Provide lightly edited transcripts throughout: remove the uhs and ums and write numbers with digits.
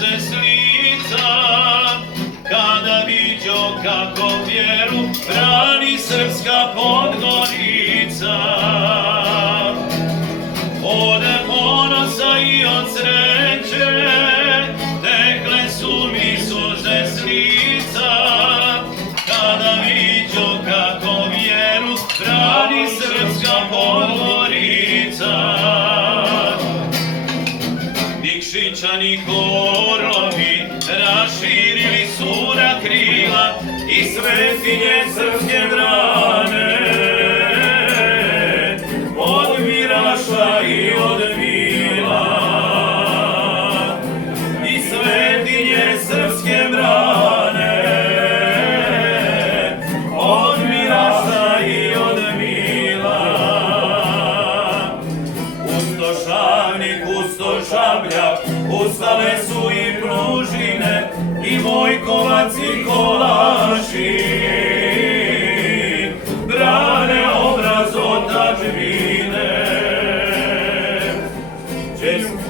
suze s lica, kada viđo kako vjeru brani srpska Podgorica. Od ponosa i od sreće tekle su mi suze s lica, kada viđo kako vjeru brani srpska Podgorica. Nikšićani horovi raširili su na krila i svetinje srpske brane, od Miraša i od Mila. I svetinje srpske brane, od Miraša i od Mila. Ustošavnik, ustošabljak, ustale su i Pružine, i Vojkovac i Kolaši, brane obraz otadžbine.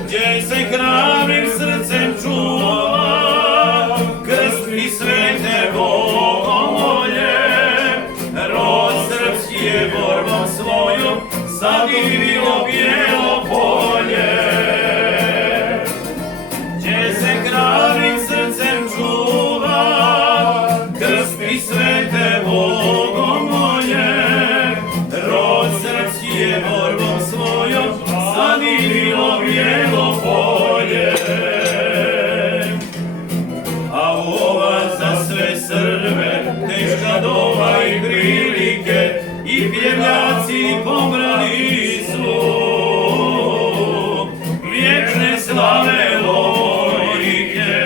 Gdje se hrabrim srcem čuva krst i svete bogomolje, rod srpski je borbom svojom zadivilo bijelo polje. Gdje se hrabrim srcem čuva krst i svete bogomolje, rod srpski je borbom svojom zadivilo bijelo polje. A u ova za sve Srbe teška doba i prilike, i pjevljaci pomrali su vječne slave lojke,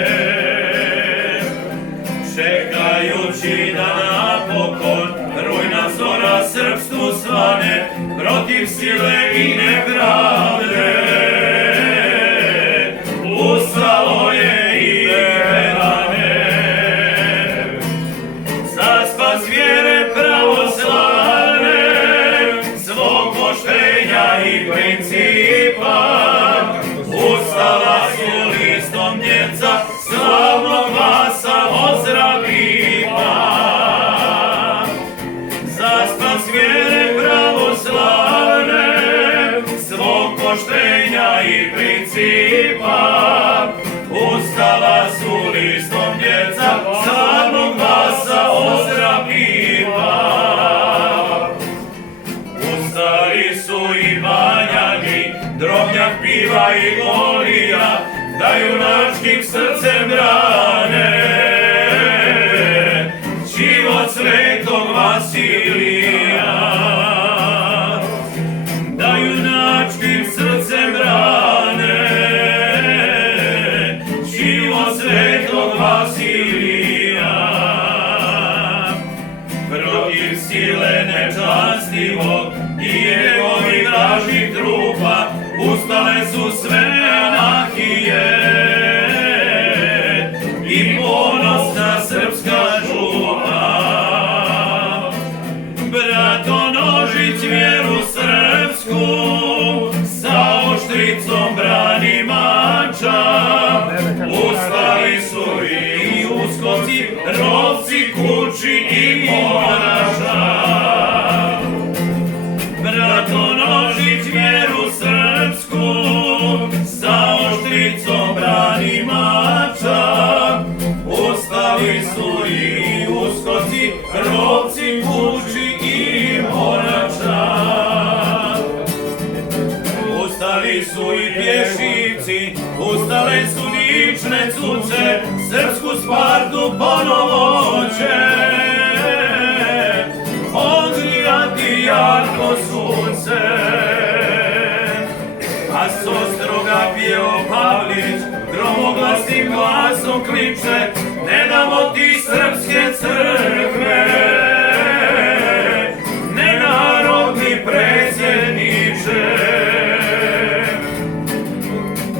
čekajući da napokon rujna zora srpstvu svane protiv sile i nepravde. Ustalo je i Velane za spas vjere pravoslavne, svog poštenja i principa. Ustala su listom djeca slavnog glasa Ozravipa, za spas vjere pravoslavne, svog poštenja i principa. Ustala su listom djeca slavnog glasa Ozravipa. Ustali su i Banjani, Drobnjak, Piva i Golija, da junačkim srcem brane život svetog Vasilija. Da junačkim srcem brane život svetog Vasilija. Protiv sile nečastivog i njegovih vražnih trupa ustale su sve anarhije i ponosna srpska župa. Bratonožić vjeru srpsku sa oštricom brani mača. Ustali su i uskoci, rovci, kući i moraša. Bratonožić vjeru srpsku sa oštricom brani mača. Ustali su i uskoci, rovci, kući i morača. Ustali su i pješivci, ustale su lične cuce, srpsku Spartu ponovo će odgrijati jarko sunce. A s ostroga pjeo Pavlić gromoglasnim glasom kliče: ne damo ti srpske crkve, nenarodni predsjedniče.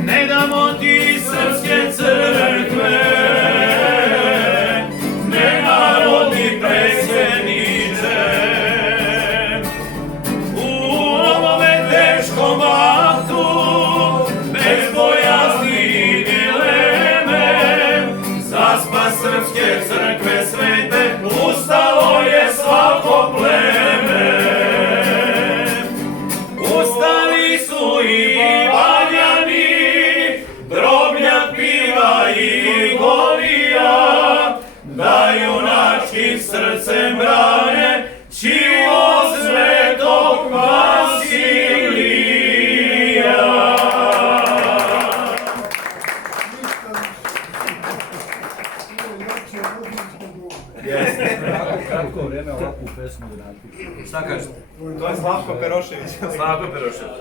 Ne damo ti srpske crkve, nenarodni predsjedniče. U ovome teškom aktu, bez bojazni i dileme, Boškim srcem brane, čilo svetog Vasilija. Kratko vrijeme ovakvu pesmu da napišu. Šta kažete? To je Slavko Perošević. Slavko Perošević.